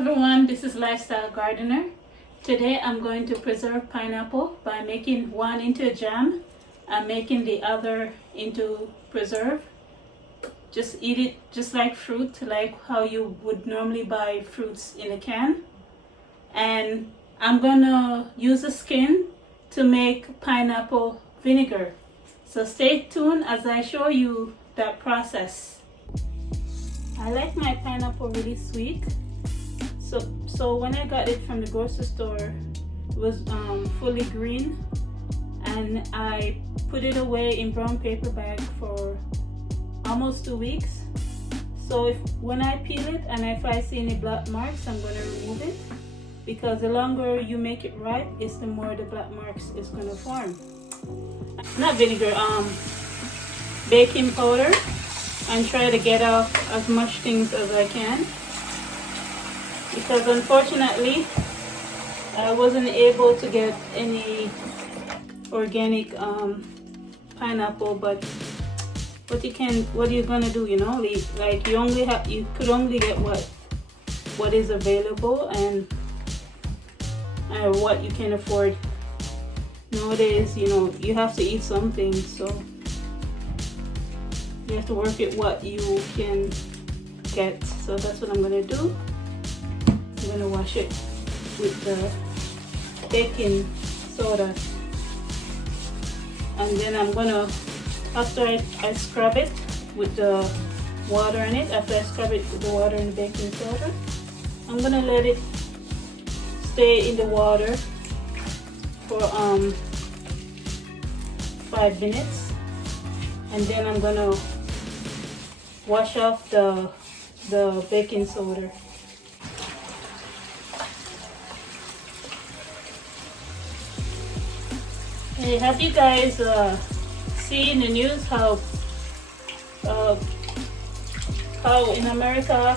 everyone, this is Lifestyle Gardener. Today I'm going to preserve pineapple by making one into a jam and making the other into preserve. Just eat it just like fruit, like how you would normally buy fruits in a can. And I'm gonna use the skin to make pineapple vinegar. So stay tuned as I show you that process. I like my pineapple really sweet. So when I got it from the grocery store, it was fully green, and I put it away in brown paper bag for almost 2 weeks. So when I peel it and if I see any black marks, I'm gonna remove it, because the longer you make it ripe, it's the more the black marks is gonna form. Not vinegar, baking powder, and try to get off as much things as I can, because unfortunately I wasn't able to get any organic pineapple. But what are you gonna do, you know? Like you could only get what is available and what you can afford. Nowadays, you know, you have to eat something, so you have to work at what you can get. So that's what I'm gonna do. I'm gonna wash it with the baking soda, and then I'm gonna, after I scrub it with the water in it, after I scrub it with the water and the baking soda, I'm gonna let it stay in the water for 5 minutes, and then I'm gonna wash off the baking soda. Hey, have you guys seen the news how in America,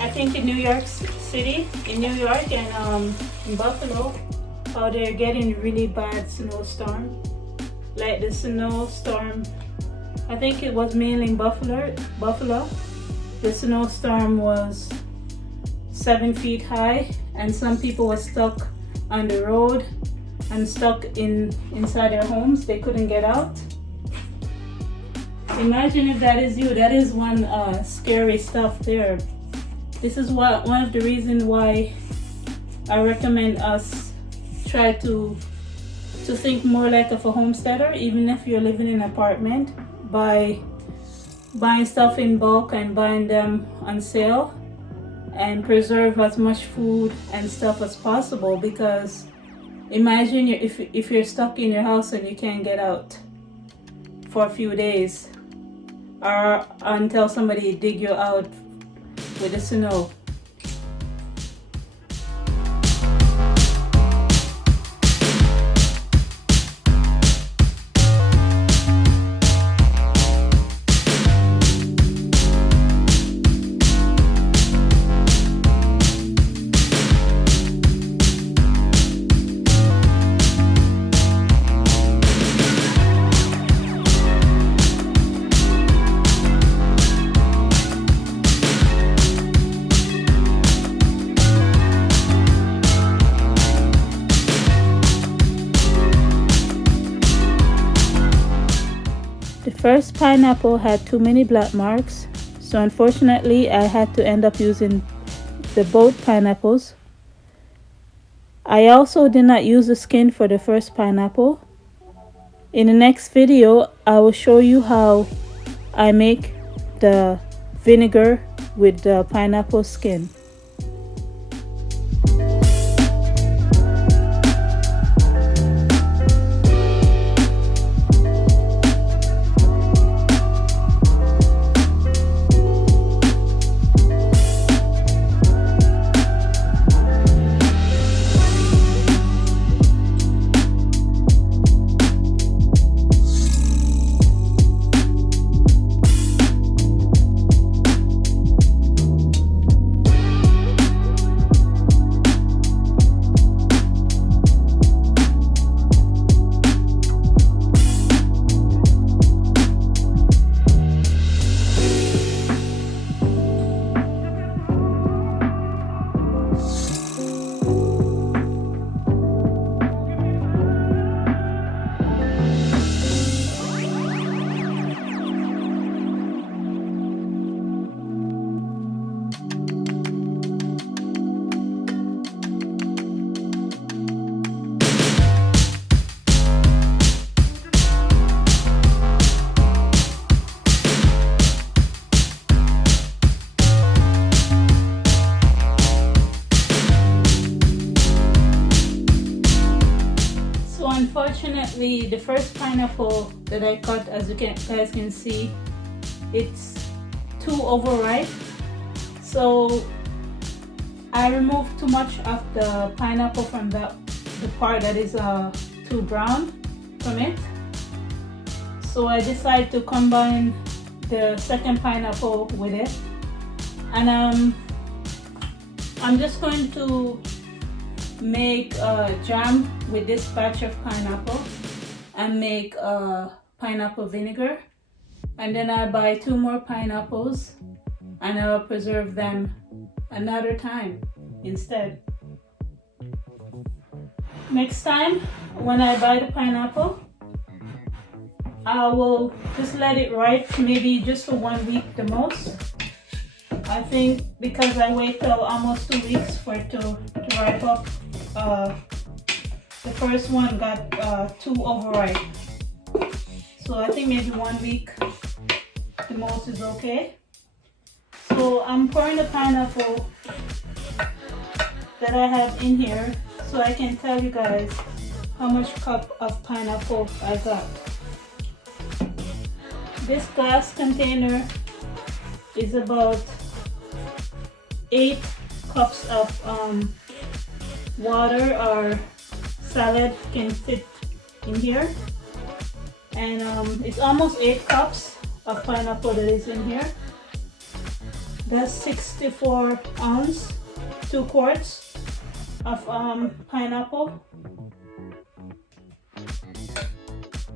I think in New York City, in New York and in Buffalo, how they're getting really bad snowstorm? Like the snowstorm, I think it was mainly in Buffalo. The snowstorm was 7 feet high, and some people were stuck on the road and stuck inside their homes. They couldn't get out. Imagine if that is you. That is one scary stuff there. This is one of the reasons why I recommend us try to think more like of a homesteader, even if you're living in an apartment, by buying stuff in bulk and buying them on sale, and preserve as much food and stuff as possible. Because imagine if you're stuck in your house and you can't get out for a few days, or until somebody dig you out with the snow. The first pineapple had too many black marks, so unfortunately I had to end up using both pineapples. I also did not use the skin for the first pineapple. In the next video, I will show you how I make the vinegar with the pineapple skin. the first pineapple that I cut, as you guys can see, it's too overripe. So I removed too much of the pineapple from the part that is too brown from it. So I decided to combine the second pineapple with it, and I'm just going to make a jam with this batch of pineapple and make pineapple vinegar, and then I buy 2 more pineapples and I'll preserve them another time instead. Next time when I buy the pineapple, I will just let it ripe, maybe just for 1 week the most. I think because I wait till almost 2 weeks for it to ripe up. The first one got too overripe. So I think maybe 1 week the most is okay. So I'm pouring the pineapple that I have in here so I can tell you guys how much cup of pineapple I got. This glass container is about 8 cups of water or salad can fit in here, and it's almost 8 cups of pineapple that is in here. That's 64 ounce, 2 quarts of pineapple.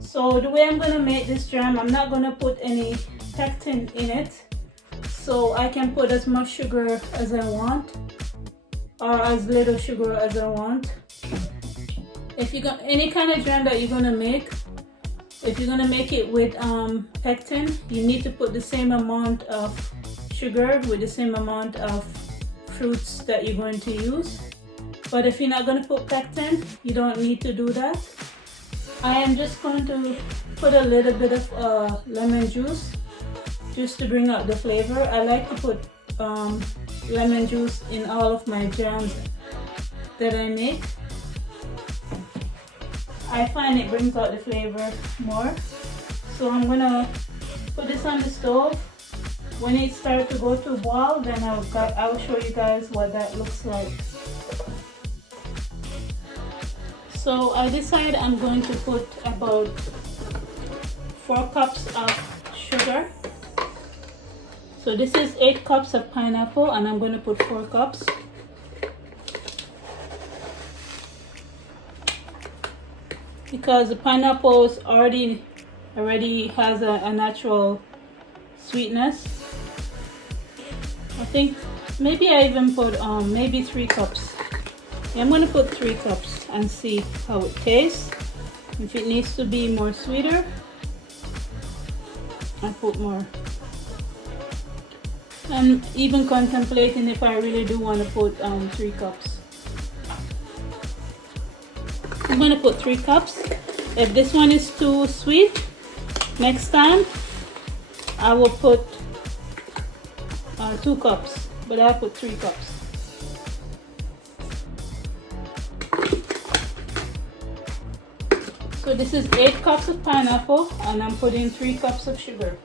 So the way I'm gonna make this jam, I'm not gonna put any pectin in it, so I can put as much sugar as I want or as little sugar as I want. If you got any kind of jam that you're gonna make, if you're gonna make it with pectin, you need to put the same amount of sugar with the same amount of fruits that you're going to use. But if you're not gonna put pectin, you don't need to do that. I am just going to put a little bit of lemon juice just to bring out the flavor. I like to put lemon juice in all of my jams that I make. I find it brings out the flavor more. So I'm gonna put this on the stove. When it starts to go to boil, then I'll show you guys what that looks like. So I decided I'm going to put about 4 cups of sugar. So this is 8 cups of pineapple and I'm going to put 4 cups. Because the pineapple already has a natural sweetness. I think maybe I even put maybe 3 cups. I'm going to put 3 cups and see how it tastes. If it needs to be more sweeter, I'll put more. I'm even contemplating if I really do want to put 3 cups. I'm going to put 3 cups. If this one is too sweet, next time I will put 2 cups, but I'll put 3 cups. So this is 8 cups of pineapple and I'm putting 3 cups of sugar.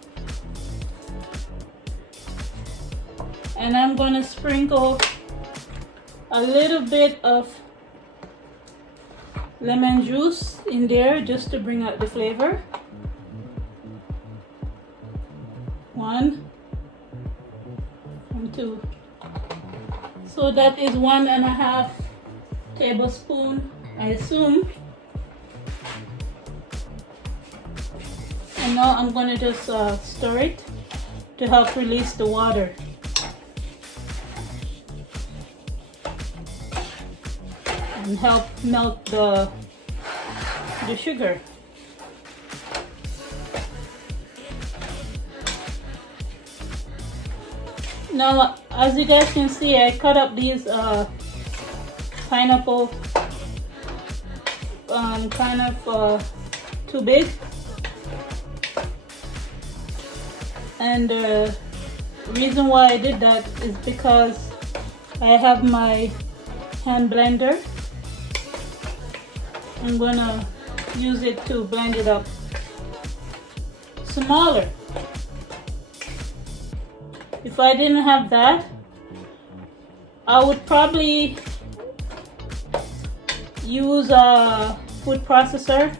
And I'm going to sprinkle a little bit of lemon juice in there just to bring out the flavor. 1 and 2. So that is 1.5 tablespoons, I assume. And now I'm going to just stir it to help release the water. And help melt the sugar. Now, as you guys can see, I cut up these pineapple kind of too big. And the reason why I did that is because I have my hand blender. I'm gonna use it to blend it up smaller. If I didn't have that, I would probably use a food processor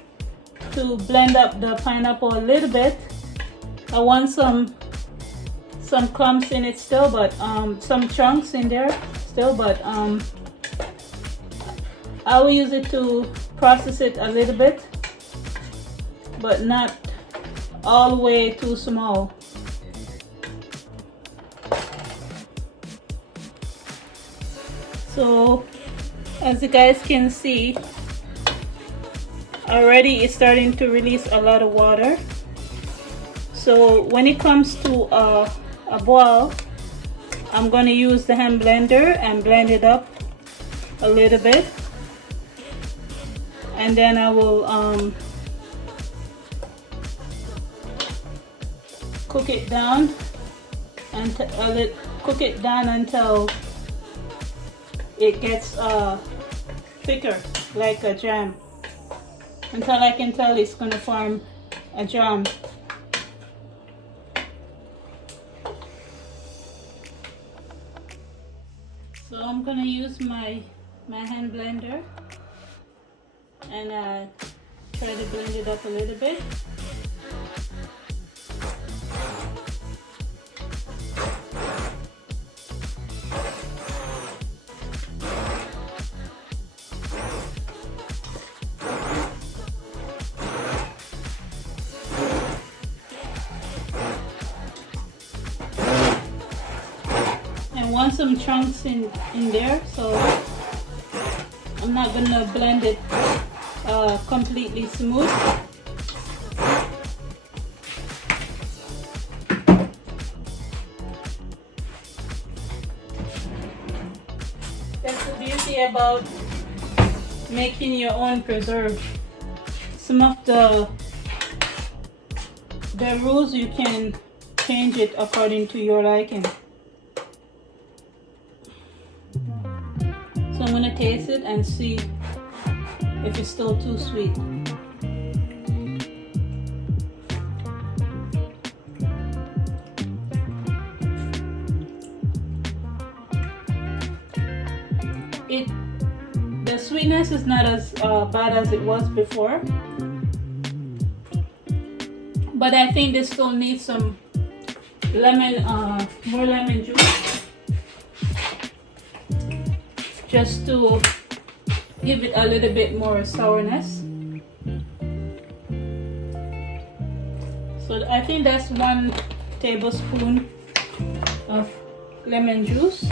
to blend up the pineapple a little bit. I want some clumps in it still, but some chunks in there still, but I will use it to process it a little bit, but not all the way too small. So as you guys can see, already it's starting to release a lot of water. So when it comes to a boil, I'm going to use the hand blender and blend it up a little bit, and then I will cook it down and cook it down until it gets thicker, like a jam, until I can tell it's going to form a jam. So I'm going to use my hand blender and try to blend it up a little bit. Want some chunks in there, so I'm not gonna blend it completely smooth. That's the beauty about making your own preserve. Some of the rules you can change it according to your liking. So I'm going to taste it and see if it's still too sweet. The sweetness is not as bad as it was before, but I think this still needs some lemon, more lemon juice, just to give it a little bit more sourness. So I think that's 1 tablespoon of lemon juice.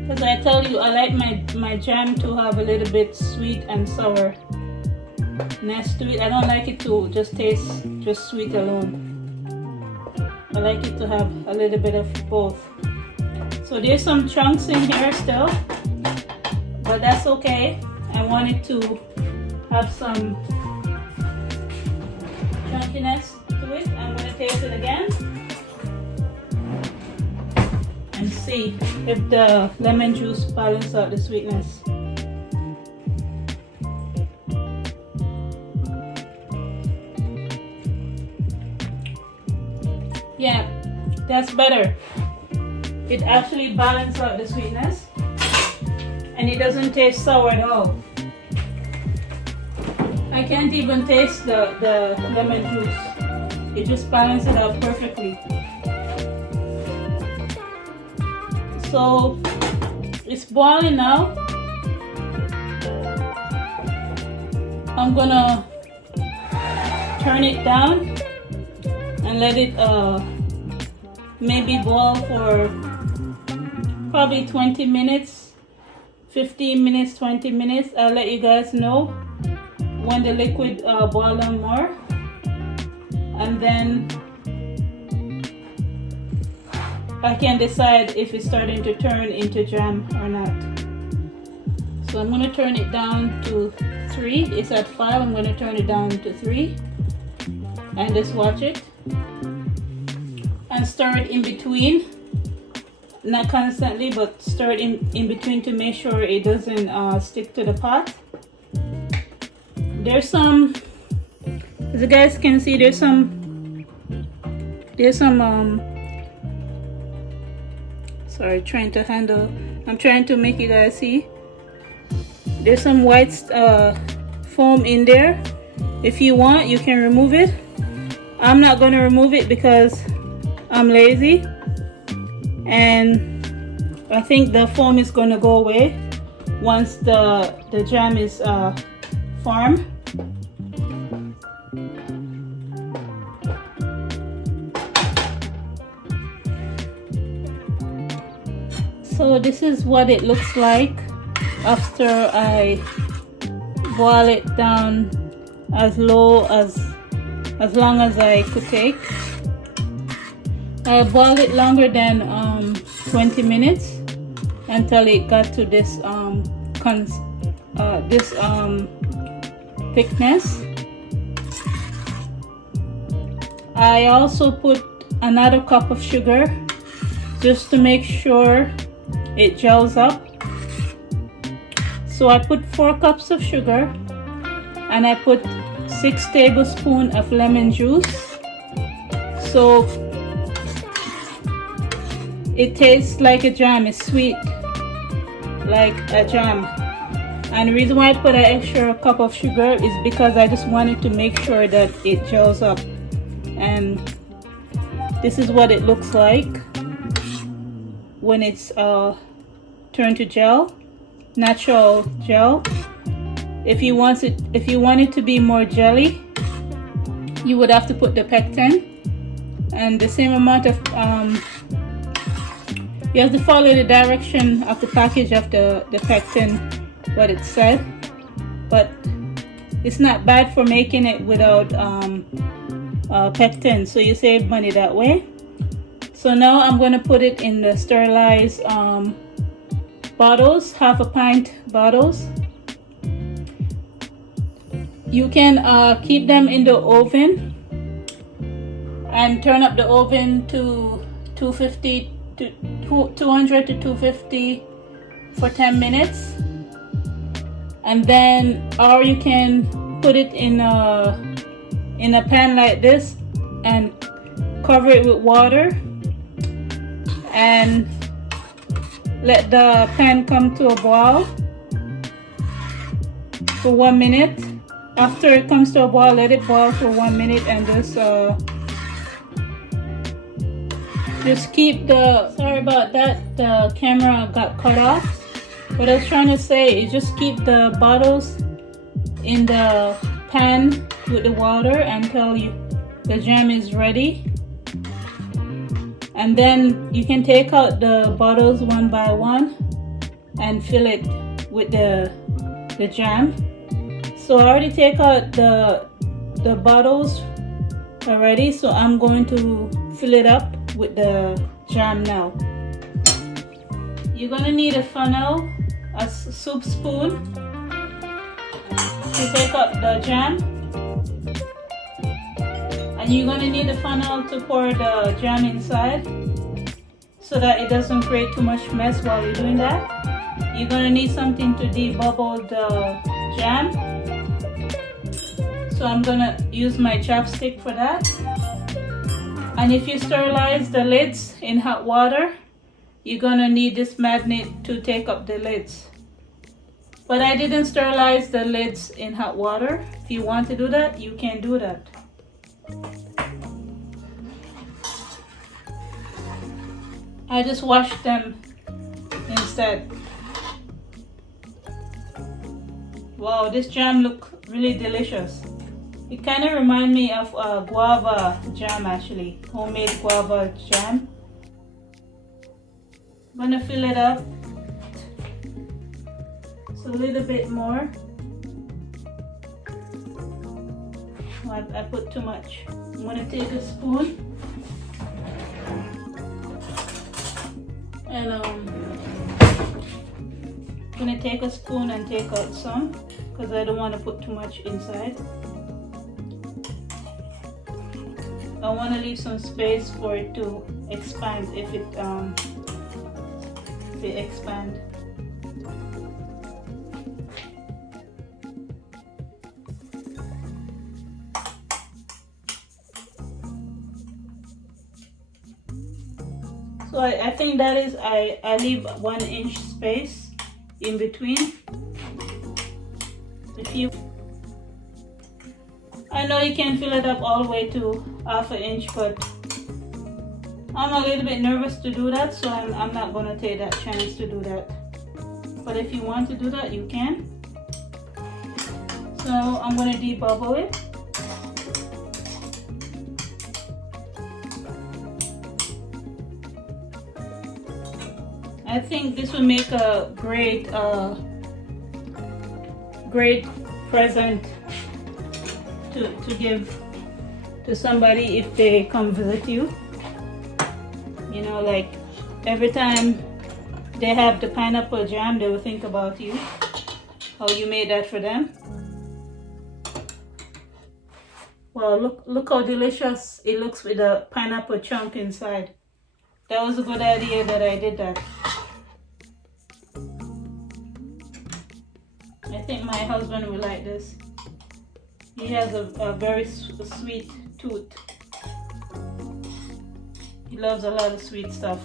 Because I tell you, I like my jam to have a little bit sweet and sour next to it. I don't like it to just taste just sweet alone. I like it to have a little bit of both. So there's some chunks in here still, but that's okay. I want it to have some chunkiness to it. I'm going to taste it again and see if the lemon juice balances out the sweetness. Yeah, that's better. It actually balances out the sweetness and it doesn't taste sour at all. I can't even taste the lemon juice. It just balances it out perfectly. So it's boiling now. I'm gonna turn it down and let it maybe boil for probably 20 minutes, 15 minutes, 20 minutes. I'll let you guys know when the liquid boil down more, and then I can decide if it's starting to turn into jam or not. So I'm going to turn it down to 3. It's at 5. I'm going to turn it down to 3 and just watch it. and stir it in between. Not constantly, but stir it in between to make sure it doesn't stick to the pot. There's some, as you guys can see, there's some sorry, I'm trying to make you guys see. There's some white foam in there. If you want, you can remove it. I'm not going to remove it because I'm lazy, and I think the foam is going to go away once the jam is formed. So this is what it looks like after I boil it down as low as long as I could take. I boiled it longer than 20 minutes until it got to this thickness. I also put another cup of sugar just to make sure it gels up. So I put 4 cups of sugar, and I put 6 tablespoons of lemon juice. So it tastes like a jam. It's sweet like a jam. And the reason why I put an extra cup of sugar is because I just wanted to make sure that it gels up. And this is what it looks like when it's turned to gel, natural gel. If you want it to be more jelly, you would have to put the pectin and the same amount of you have to follow the direction of the package of the pectin, what it said, but it's not bad for making it without pectin, so you save money that way. So now I'm going to put it in the sterilized bottles, 1/2 pint bottles. You can keep them in the oven and turn up the oven to 200 to 250 for 10 minutes, and then, or you can put it in a pan like this and cover it with water and let the pan come to a boil for 1 minute. After it comes to a boil, let it boil for 1 minute and just keep the, sorry about that, the camera got cut off. What I was trying to say is just keep the bottles in the pan with the water until the jam is ready. And then you can take out the bottles one by one and fill it with the jam. So I already take out the bottles already, so I'm going to fill it up with the jam now. You're gonna need a funnel, a soup spoon to take out the jam, and you're gonna need a funnel to pour the jam inside so that it doesn't create too much mess while you're doing that. You're gonna need something to debubble the jam, so I'm gonna use my chopstick for that. And if you sterilize the lids in hot water, you're gonna need this magnet to take up the lids. But I didn't sterilize the lids in hot water. If you want to do that, you can do that. I just washed them instead. Wow, this jam looks really delicious. It kind of reminds me of guava jam, actually, homemade guava jam. I'm gonna fill it up just a little bit more. I put too much. I'm gonna take a spoon and I'm gonna take a spoon and take out some because I don't want to put too much inside. I want to leave some space for it to expand if it expand. So I think that is, I leave 1 inch space in between. If you, I know you can fill it up all the way to 1/2 inch, but I'm a little bit nervous to do that, so I'm not going to take that chance to do that. But if you want to do that, you can. So I'm going to debubble it. I think this will make a great present to give to somebody if they come visit you. You know, like every time they have the pineapple jam, they will think about you, how you made that for them. Well, look how delicious it looks with a pineapple chunk inside. That was a good idea that I did that. I think my husband will like this. He has a very sweet tooth. He loves a lot of sweet stuff.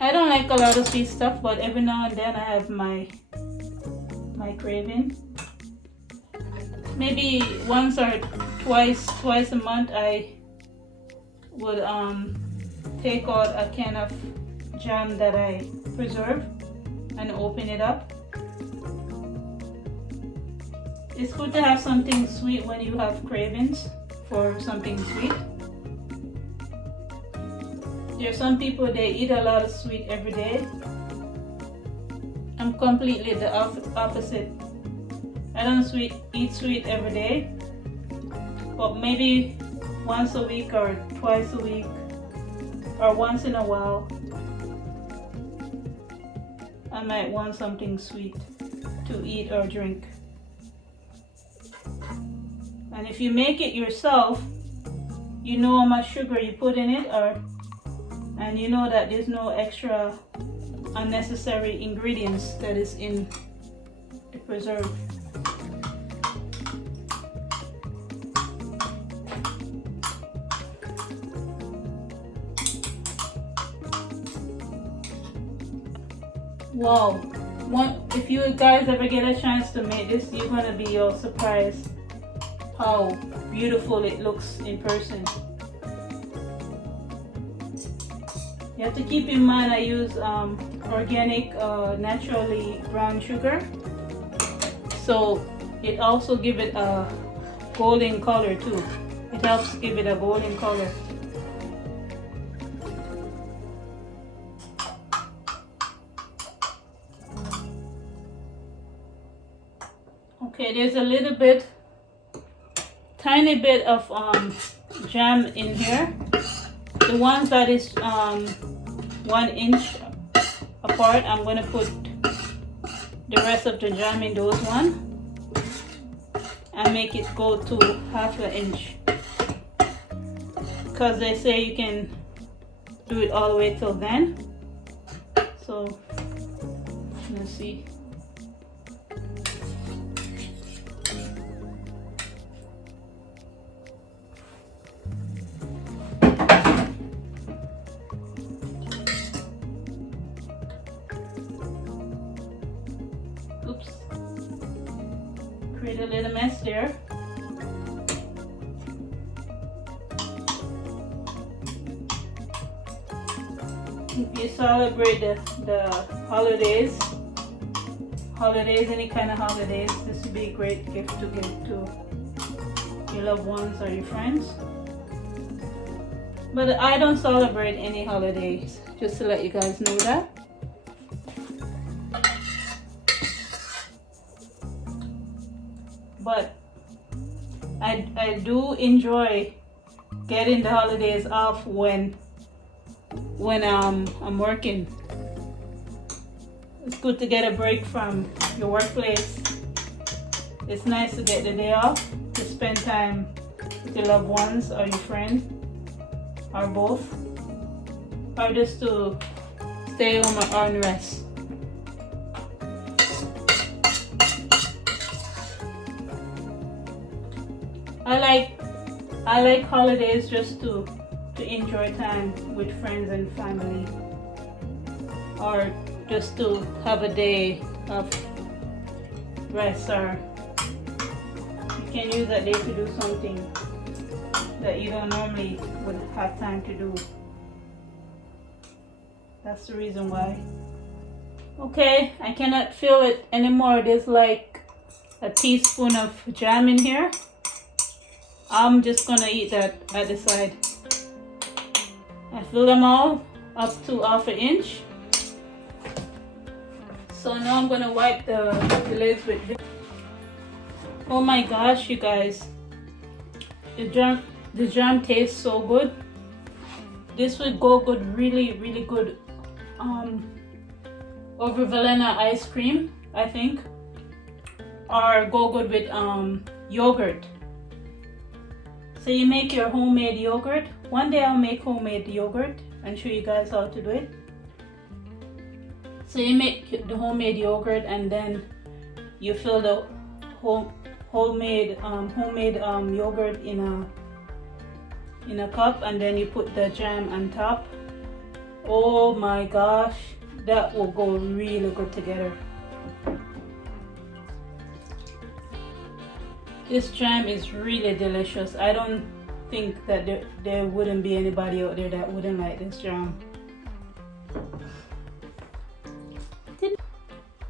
I don't like a lot of sweet stuff, but every now and then I have my craving. Maybe once or twice a month I would take out a can of jam that I preserve and open it up. It's good to have something sweet when you have cravings for something sweet. There are some people, they eat a lot of sweet every day. I'm completely the opposite. I don't eat sweet every day, but maybe once a week or twice a week or once in a while I might want something sweet to eat or drink. And if you make it yourself, you know how much sugar you put in it, and you know that there's no extra unnecessary ingredients that is in the preserve. Wow, if you guys ever get a chance to make this, you're gonna be all surprised how beautiful it looks in person. You have to keep in mind I use organic, naturally brown sugar, so it also gives it a golden color too. It helps give it a golden color. Okay, there's a little bit, tiny bit of jam in here. The ones that is 1 inch apart, I'm going to put the rest of the jam in those ones and make it go to 1/2 inch, because they say you can do it all the way till then. So let's see. Oops, create a little mess there. If you celebrate the holidays, any kind of holidays, this would be a great gift to give to your loved ones or your friends. But I don't celebrate any holidays, just to let you guys know that. But I do enjoy getting the holidays off when I'm working. It's good to get a break from your workplace. It's nice to get the day off to spend time with your loved ones or your friend or both, or just to stay home and rest. I like holidays just to enjoy time with friends and family, or just to have a day of rest, or you can use that day to do something that you don't normally would have time to do. That's the reason why. Okay, I cannot feel it anymore. There's like a teaspoon of jam in here. I'm just gonna eat that at the side. I fill them all up to ½ inch. So now I'm gonna wipe the lids with this. Oh my gosh, you guys. The jam tastes so good. This would go good, really good over vanilla ice cream, I think. Or go good with yogurt. So you make your homemade yogurt. One day I'll make homemade yogurt and show you guys how to do it. So you make the homemade yogurt and then you fill the homemade yogurt in a cup, and then you put the jam on top. Oh my gosh, that will go really good together. This jam is really delicious. I don't think that there wouldn't be anybody out there that wouldn't like this jam.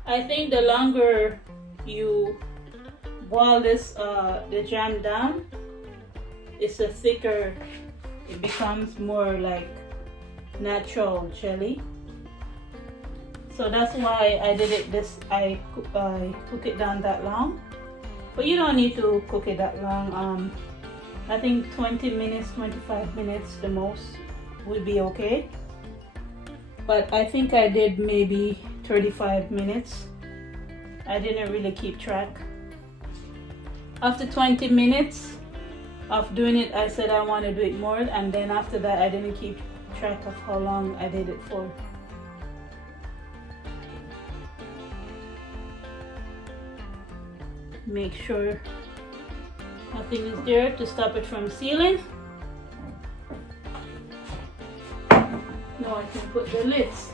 I think the longer you boil this the jam down, it's a thicker, it becomes more like natural jelly. So that's why I did it I cook it down that long. But you don't need to cook it that long. I think 20 minutes, 25 minutes the most would be okay. But I think I did maybe 35 minutes. I didn't really keep track. After 20 minutes of doing it, I said I want to do it more, and then after that I didn't keep track of how long I did it for. Make sure nothing is there to stop it from sealing. Now I can put the lids.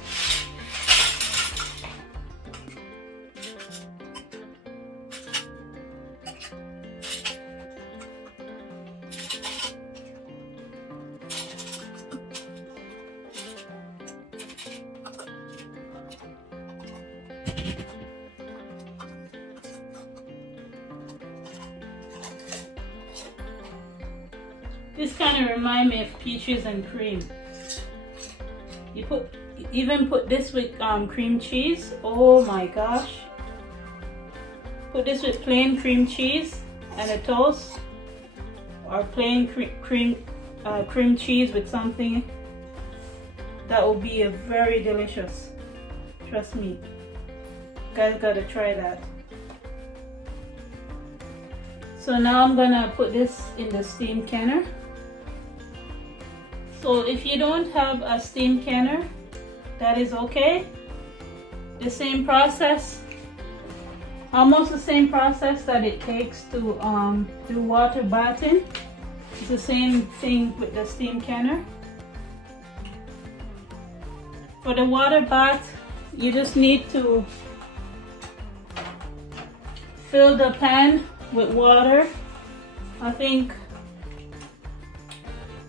This kind of reminds me of peaches and cream. You even put this with cream cheese. Oh my gosh. Put this with plain cream cheese and a toast, or plain cream cheese with something. That will be a very delicious. Trust me. You guys gotta try that. So now I'm gonna put this in the steam canner. So if you don't have a steam canner, that is okay. The same process, almost the same process that it takes to do water bathing. It's the same thing with the steam canner. For the water bath, you just need to fill the pan with water. I think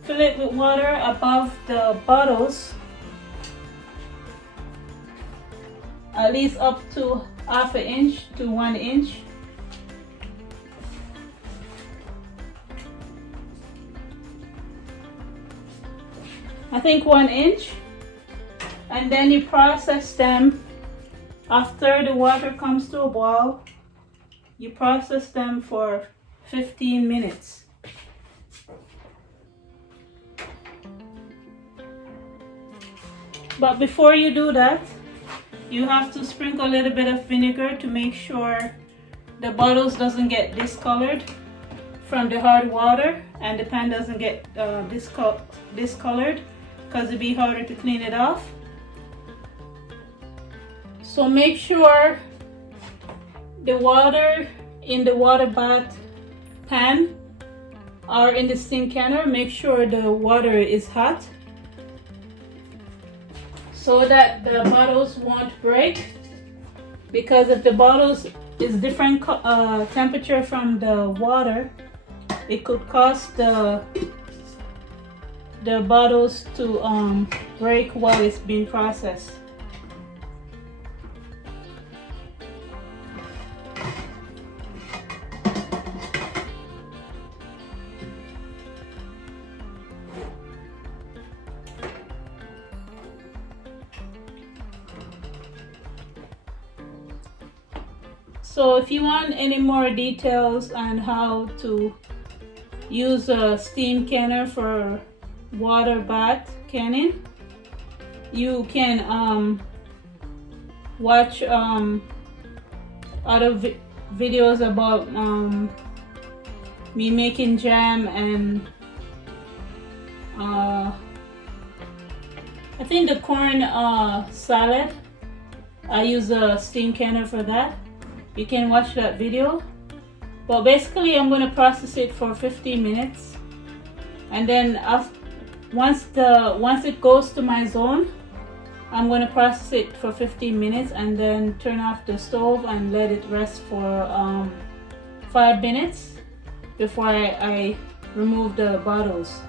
fill it with water above the bottles, at least up to ½ inch to 1 inch. I think 1 inch, and then you process them. After the water comes to a boil, you process them for 15 minutes. But before you do that, you have to sprinkle a little bit of vinegar to make sure the bottles doesn't get discolored from the hard water. and the pan doesn't get discolored, because it'd be harder to clean it off. So make sure the water in the water bath pan or in the steam canner, make sure the water is hot so that the bottles won't break, because if the bottles is different temperature from the water, it could cause the bottles to break while it's being processed. So if you want any more details on how to use a steam canner for water bath canning, you can watch other videos about me making jam, and I think the corn salad, I use a steam canner for that. You can watch that video. But basically I'm going to process it for 15 minutes, and then once it goes to my zone, I'm going to process it for 15 minutes and then turn off the stove and let it rest for 5 minutes before I remove the bottles.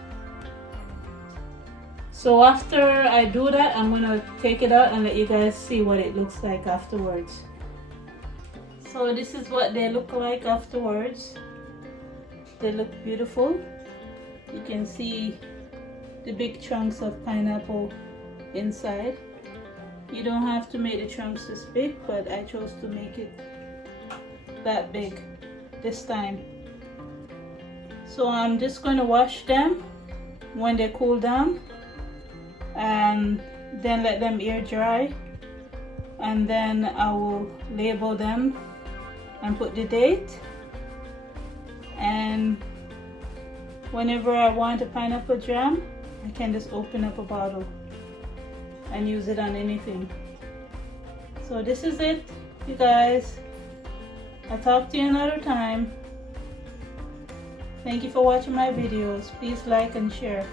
So after I do that, I'm going to take it out and let you guys see what it looks like afterwards. So this is what they look like afterwards. They look beautiful. You can see the big chunks of pineapple inside. You don't have to make the chunks this big, but I chose to make it that big this time. So I'm just going to wash them when they cool down, and then let them air dry, and then I will label them and put the date, and whenever I want a pineapple jam, I can just open up a bottle and use it on anything. So this is it, you guys. I'll talk to you another time. Thank you for watching my videos. Please like and share.